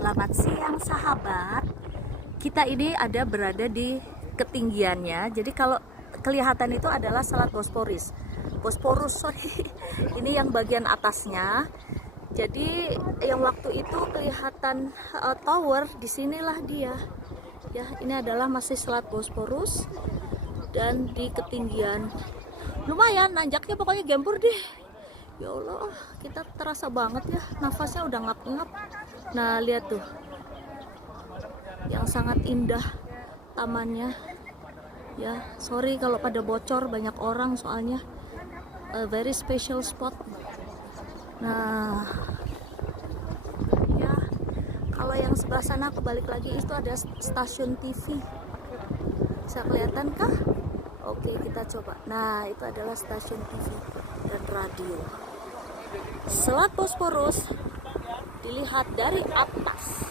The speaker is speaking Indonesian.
Selamat siang sahabat. Kita ini ada berada di ketinggiannya. Jadi kalau kelihatan itu adalah Selat Bosporus. Sorry. Ini yang bagian atasnya. Jadi yang waktu itu kelihatan tower, disinilah dia. Ya, ini adalah masih Selat Bosporus dan di ketinggian lumayan nanjaknya, pokoknya gempur deh. Ya Allah, kita terasa banget ya, nafasnya udah ngap-ngap. Nah, lihat tuh, yang sangat indah tamannya. Ya, sorry kalau pada bocor, banyak orang soalnya. A very special spot. Nah, ya, kalau yang sebelah sana kebalik lagi itu ada stasiun TV. Bisa kelihatan kah? Oke, kita coba. Nah, itu adalah stasiun TV dan radio. Selat Bosporus dilihat dari atas.